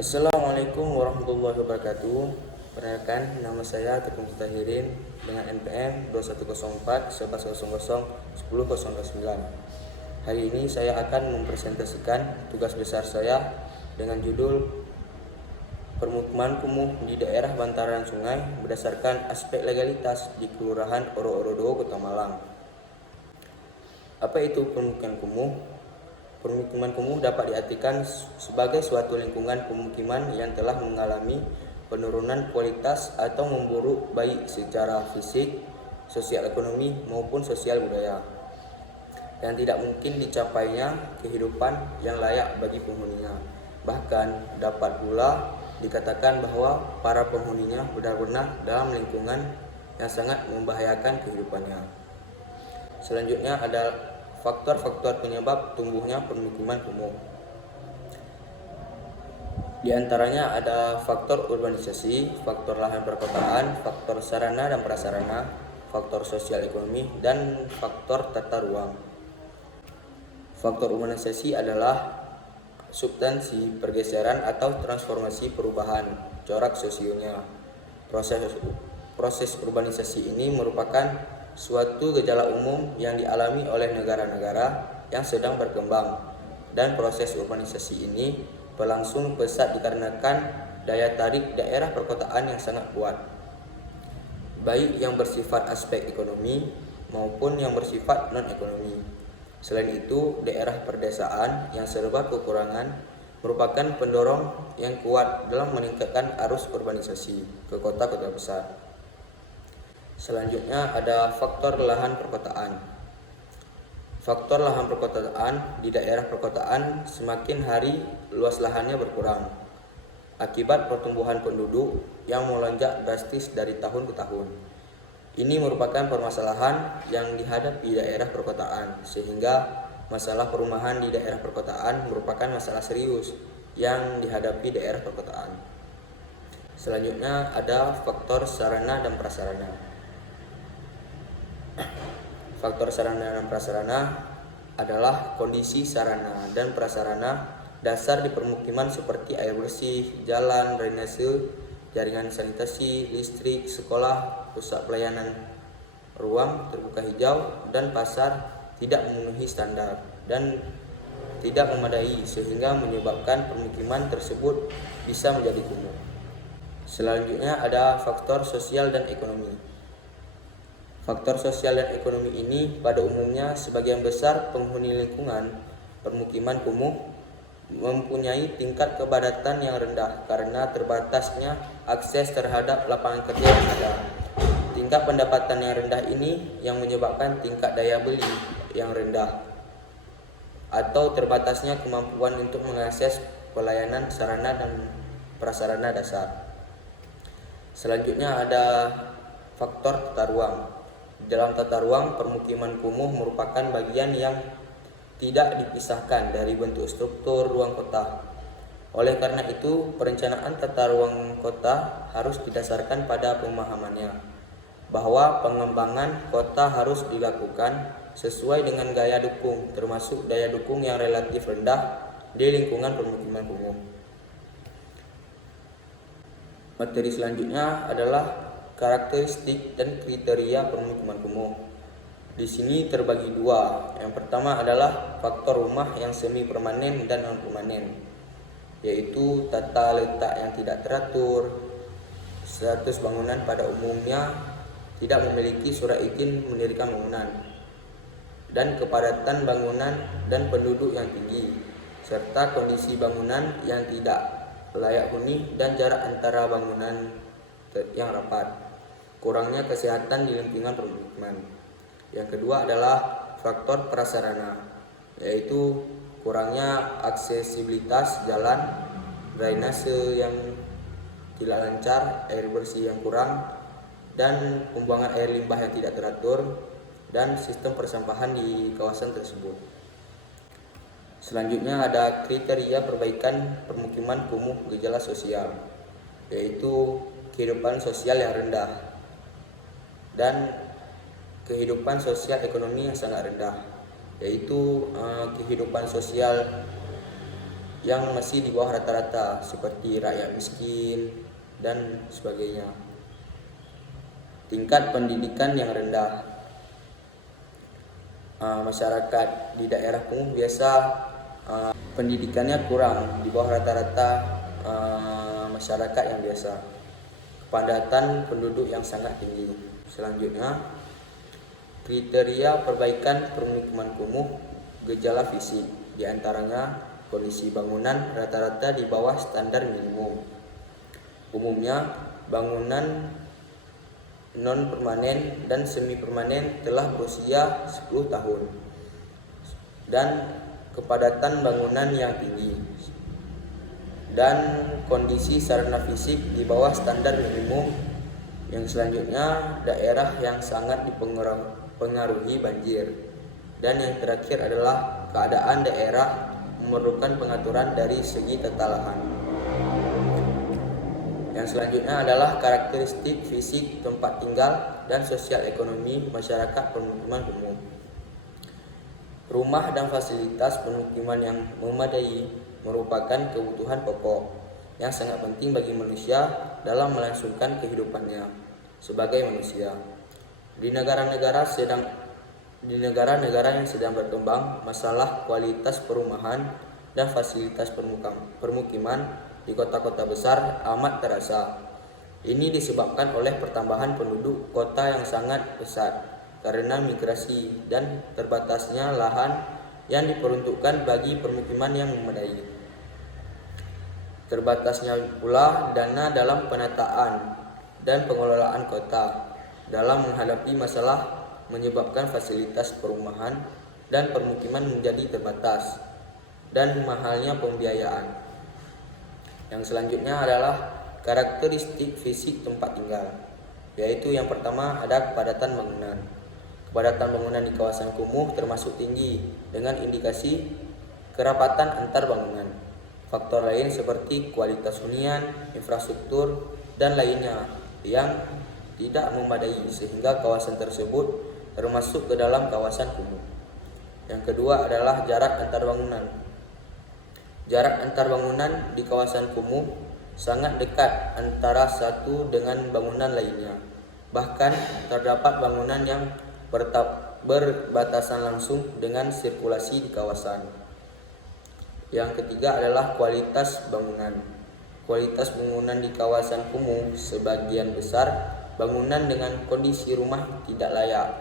Assalamualaikum warahmatullahi wabarakatuh. Perkenalkan, nama saya Tepung Tahirin dengan NPM 2104-1100-1009. Hari ini saya akan mempresentasikan tugas besar saya dengan judul Permukiman kumuh di daerah bantaran sungai berdasarkan aspek legalitas di Kelurahan Oro-Oro Kota Malang. Apa itu permukiman kumuh? Permukiman kumuh dapat diartikan sebagai suatu lingkungan pemukiman yang telah mengalami penurunan kualitas atau memburuk baik secara fisik, sosial ekonomi maupun sosial budaya, yang tidak mungkin dicapainya kehidupan yang layak bagi penghuninya. Bahkan dapat pula dikatakan bahwa para penghuninya benar-benar dalam lingkungan yang sangat membahayakan kehidupannya. Selanjutnya ada faktor-faktor penyebab tumbuhnya permukiman kumuh. Di antaranya ada faktor urbanisasi, faktor lahan perkotaan, faktor sarana dan prasarana, faktor sosial ekonomi, dan faktor tata ruang. Faktor urbanisasi adalah substansi pergeseran atau transformasi perubahan corak sosionya. Proses urbanisasi ini merupakan suatu gejala umum yang dialami oleh negara-negara yang sedang berkembang, dan proses urbanisasi ini berlangsung pesat dikarenakan daya tarik daerah perkotaan yang sangat kuat, baik yang bersifat aspek ekonomi maupun yang bersifat non-ekonomi. Selain itu, daerah perdesaan yang serba kekurangan merupakan pendorong yang kuat dalam meningkatkan arus urbanisasi ke kota-kota besar. Selanjutnya ada faktor lahan perkotaan. Faktor lahan perkotaan di daerah perkotaan semakin hari luas lahannya berkurang akibat pertumbuhan penduduk yang melonjak drastis dari tahun ke tahun. Ini merupakan permasalahan yang dihadapi daerah perkotaan, sehingga masalah perumahan di daerah perkotaan merupakan masalah serius yang dihadapi daerah perkotaan. Selanjutnya ada faktor sarana dan prasarana. Faktor sarana dan prasarana adalah kondisi sarana dan prasarana dasar di permukiman seperti air bersih, jalan, drainase, jaringan sanitasi, listrik, sekolah, pusat pelayanan, ruang terbuka hijau, dan pasar tidak memenuhi standar dan tidak memadai sehingga menyebabkan permukiman tersebut bisa menjadi kumuh. Selanjutnya ada faktor sosial dan ekonomi. Faktor sosial dan ekonomi ini pada umumnya sebagian besar penghuni lingkungan permukiman kumuh mempunyai tingkat kepadatan yang rendah karena terbatasnya akses terhadap lapangan kerja yang ada. Tingkat pendapatan yang rendah ini yang menyebabkan tingkat daya beli yang rendah atau terbatasnya kemampuan untuk mengakses pelayanan sarana dan prasarana dasar. Selanjutnya ada faktor tata ruang. Dalam tata ruang, permukiman kumuh merupakan bagian yang tidak dipisahkan dari bentuk struktur ruang kota. Oleh karena itu, perencanaan tata ruang kota harus didasarkan pada pemahamannya bahwa pengembangan kota harus dilakukan sesuai dengan gaya dukung, termasuk daya dukung yang relatif rendah di lingkungan permukiman kumuh. Materi selanjutnya adalah karakteristik dan kriteria permukiman kumuh. Di sini terbagi dua. Yang pertama adalah faktor rumah yang semi permanen dan non permanen, yaitu tata letak yang tidak teratur, status bangunan pada umumnya tidak memiliki surat izin mendirikan bangunan, dan kepadatan bangunan dan penduduk yang tinggi, serta kondisi bangunan yang tidak layak huni dan jarak antara bangunan yang rapat. Kurangnya kesehatan di lingkungan permukiman. Yang kedua adalah faktor prasarana, yaitu kurangnya aksesibilitas jalan, drainase yang tidak lancar, air bersih yang kurang, dan pembuangan air limbah yang tidak teratur, dan sistem persampahan di kawasan tersebut. Selanjutnya ada kriteria perbaikan permukiman kumuh gejala sosial, yaitu kehidupan sosial yang rendah dan kehidupan sosial ekonomi yang sangat rendah, yaitu kehidupan sosial yang masih di bawah rata-rata seperti rakyat miskin dan sebagainya. Tingkat pendidikan yang rendah. Masyarakat di daerah kumuh biasa pendidikannya kurang, di bawah rata-rata masyarakat yang biasa. Kepadatan penduduk yang sangat tinggi. Selanjutnya, kriteria perbaikan permukiman kumuh, gejala fisik, diantaranya kondisi bangunan rata-rata di bawah standar minimum. Umumnya, bangunan non-permanen dan semi-permanen telah berusia 10 tahun. Dan kepadatan bangunan yang tinggi. Dan kondisi sarana fisik di bawah standar minimum. Yang selanjutnya, daerah yang sangat dipengaruhi banjir. Dan yang terakhir adalah keadaan daerah memerlukan pengaturan dari segi tata lahan. Yang selanjutnya adalah karakteristik fisik tempat tinggal dan sosial ekonomi masyarakat permukiman kumuh. Rumah dan fasilitas permukiman yang memadai merupakan kebutuhan pokok yang sangat penting bagi manusia dalam melangsungkan kehidupannya sebagai manusia. Di negara-negara yang sedang berkembang, masalah kualitas perumahan dan fasilitas permukiman di kota-kota besar amat terasa. Ini disebabkan oleh pertambahan penduduk kota yang sangat pesat karena migrasi dan terbatasnya lahan yang diperuntukkan bagi permukiman yang memadai. Terbatasnya pula dana dalam penataan dan pengelolaan kota dalam menghadapi masalah menyebabkan fasilitas perumahan dan permukiman menjadi terbatas dan mahalnya pembiayaan. Yang selanjutnya adalah karakteristik fisik tempat tinggal, yaitu yang pertama ada kepadatan bangunan. Kepadatan bangunan di kawasan kumuh termasuk tinggi dengan indikasi kerapatan antar bangunan. Faktor lain seperti kualitas hunian, infrastruktur, dan lainnya yang tidak memadai sehingga kawasan tersebut termasuk ke dalam kawasan kumuh. Yang kedua adalah jarak antar bangunan. Jarak antar bangunan di kawasan kumuh sangat dekat antara satu dengan bangunan lainnya. Bahkan terdapat bangunan yang berbatasan langsung dengan sirkulasi di kawasan. Yang ketiga adalah kualitas bangunan. Kualitas bangunan di kawasan kumuh sebagian besar bangunan dengan kondisi rumah tidak layak.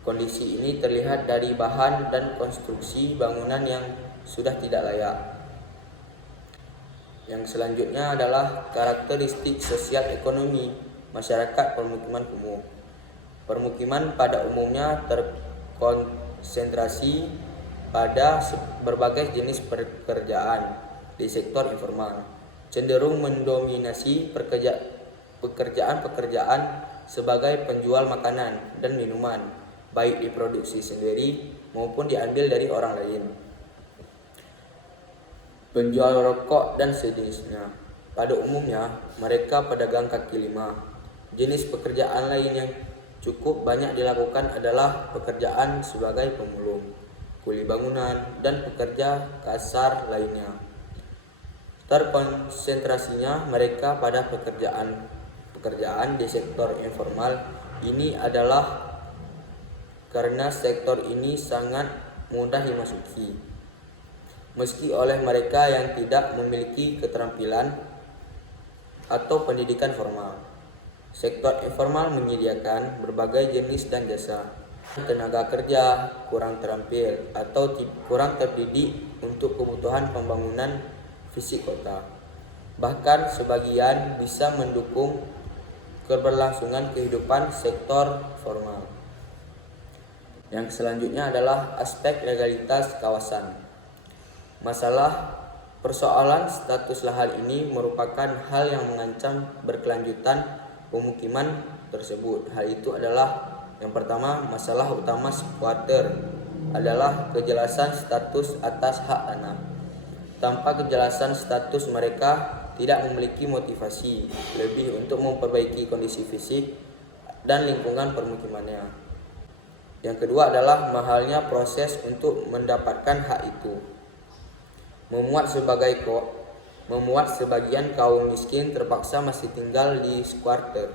Kondisi ini terlihat dari bahan dan konstruksi bangunan yang sudah tidak layak. Yang selanjutnya adalah karakteristik sosial ekonomi masyarakat permukiman kumuh. Permukiman pada umumnya terkonsentrasi pada berbagai jenis pekerjaan di sektor informal, cenderung mendominasi pekerjaan-pekerjaan sebagai penjual makanan dan minuman, baik diproduksi sendiri maupun diambil dari orang lain. Penjual rokok dan sejenisnya. Pada umumnya, mereka pedagang kaki lima. Jenis pekerjaan lain yang cukup banyak dilakukan adalah pekerjaan sebagai pemulung, kuli bangunan, dan pekerja kasar lainnya. Terkonsentrasinya mereka pada pekerjaan di sektor informal ini adalah karena sektor ini sangat mudah dimasuki, meski oleh mereka yang tidak memiliki keterampilan atau pendidikan formal. Sektor informal menyediakan berbagai jenis dan jasa. Tenaga kerja kurang terampil atau kurang terdidik untuk kebutuhan pembangunan fisik kota. Bahkan sebagian bisa mendukung keberlangsungan kehidupan sektor formal. Yang selanjutnya adalah aspek legalitas kawasan. Persoalan status lahan ini merupakan hal yang mengancam berkelanjutan pemukiman tersebut. Hal itu adalah yang pertama, masalah utama squatter adalah kejelasan status atas hak tanah. Tanpa kejelasan status, mereka tidak memiliki motivasi lebih untuk memperbaiki kondisi fisik dan lingkungan permukimannya. Yang kedua adalah mahalnya proses untuk mendapatkan hak itu. memuat sebagian kaum miskin terpaksa masih tinggal di squatter.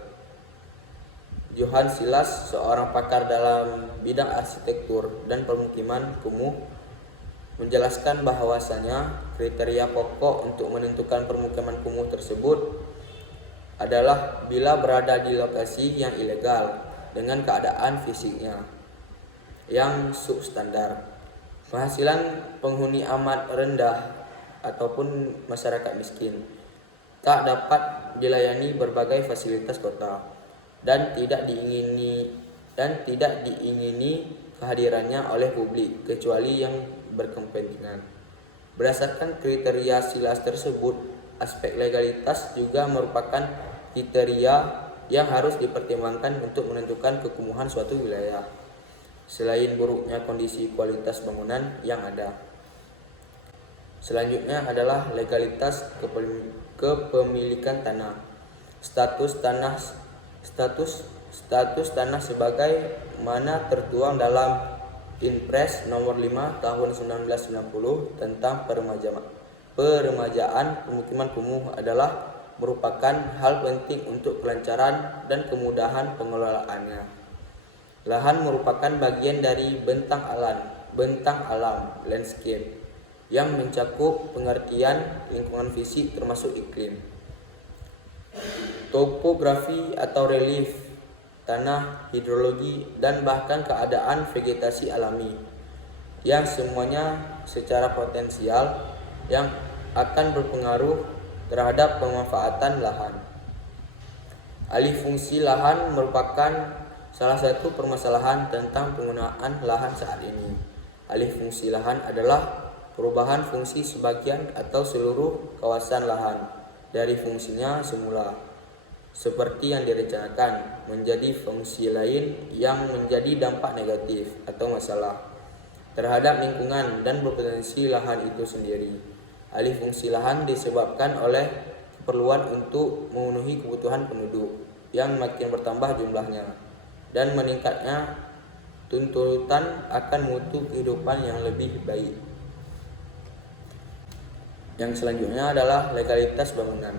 Johann Silas, seorang pakar dalam bidang arsitektur dan permukiman kumuh, menjelaskan bahwasanya kriteria pokok untuk menentukan permukiman kumuh tersebut adalah bila berada di lokasi yang ilegal dengan keadaan fisiknya yang substandar, penghasilan penghuni amat rendah ataupun masyarakat miskin, tak dapat dilayani berbagai fasilitas kota, dan tidak diingini kehadirannya oleh publik kecuali yang berkepentingan. Berdasarkan kriteria Silas tersebut, aspek legalitas juga merupakan kriteria yang harus dipertimbangkan untuk menentukan kekumuhan suatu wilayah, selain buruknya kondisi kualitas bangunan yang ada. Selanjutnya adalah legalitas kepemilikan tanah. Status tanah sebagai mana tertuang dalam Inpres nomor 5 tahun 1990 tentang peremajaan pemukiman kumuh adalah merupakan hal penting untuk kelancaran dan kemudahan pengelolaannya. Lahan merupakan bagian dari bentang alam landscape yang mencakup pengertian lingkungan fisik termasuk iklim, topografi atau relief tanah, hidrologi, dan bahkan keadaan vegetasi alami, yang semuanya secara potensial yang akan berpengaruh terhadap pemanfaatan lahan. Alih fungsi lahan merupakan salah satu permasalahan tentang penggunaan lahan saat ini. Alih fungsi lahan adalah perubahan fungsi sebagian atau seluruh kawasan lahan dari fungsinya semula, seperti yang direncanakan, menjadi fungsi lain yang menjadi dampak negatif atau masalah terhadap lingkungan dan berpotensi lahan itu sendiri. Alih fungsi lahan disebabkan oleh keperluan untuk memenuhi kebutuhan penduduk yang makin bertambah jumlahnya dan meningkatnya tuntutan akan mutu kehidupan yang lebih baik. Yang selanjutnya adalah legalitas bangunan.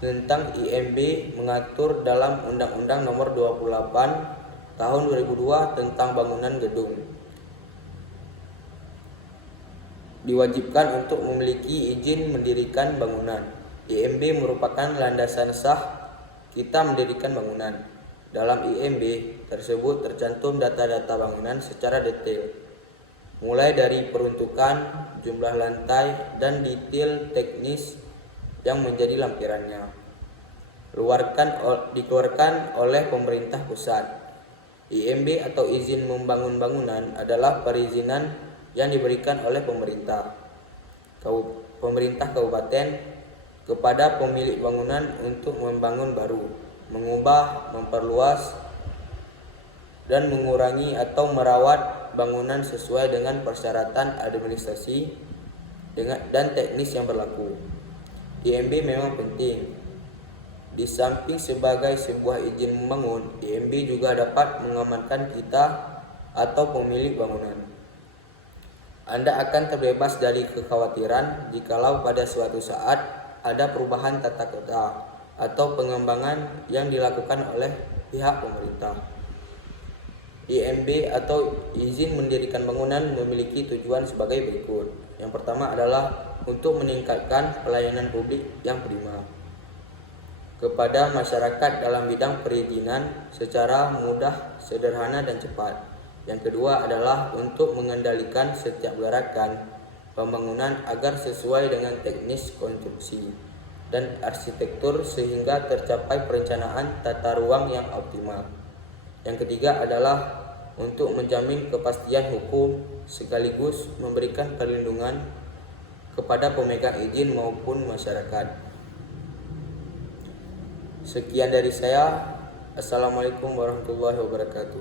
Tentang IMB mengatur dalam Undang-Undang Nomor 28 Tahun 2002 tentang bangunan gedung. Diwajibkan untuk memiliki izin mendirikan bangunan. IMB merupakan landasan sah kita mendirikan bangunan. Dalam IMB tersebut tercantum data-data bangunan secara detail, mulai dari peruntukan, jumlah lantai, dan detail teknis yang menjadi lampirannya. Dikeluarkan oleh pemerintah pusat. IMB atau izin membangun bangunan adalah perizinan yang diberikan oleh pemerintah kabupaten kepada pemilik bangunan untuk membangun baru, mengubah, memperluas, dan mengurangi atau merawat bangunan sesuai dengan persyaratan administrasi dan teknis yang berlaku. IMB memang penting. Di samping sebagai sebuah izin membangun, IMB juga dapat mengamankan kita atau pemilik bangunan. Anda akan terbebas dari kekhawatiran jikalau pada suatu saat ada perubahan tata kota atau pengembangan yang dilakukan oleh pihak pemerintah. IMB atau izin mendirikan bangunan memiliki tujuan sebagai berikut. Yang pertama adalah untuk meningkatkan pelayanan publik yang prima kepada masyarakat dalam bidang perizinan secara mudah, sederhana, dan cepat. Yang kedua adalah untuk mengendalikan setiap gerakan pembangunan agar sesuai dengan teknis konstruksi dan arsitektur sehingga tercapai perencanaan tata ruang yang optimal. Yang ketiga adalah untuk menjamin kepastian hukum sekaligus memberikan perlindungan kepada pemegang izin maupun masyarakat. Sekian dari saya. Assalamualaikum warahmatullahi wabarakatuh.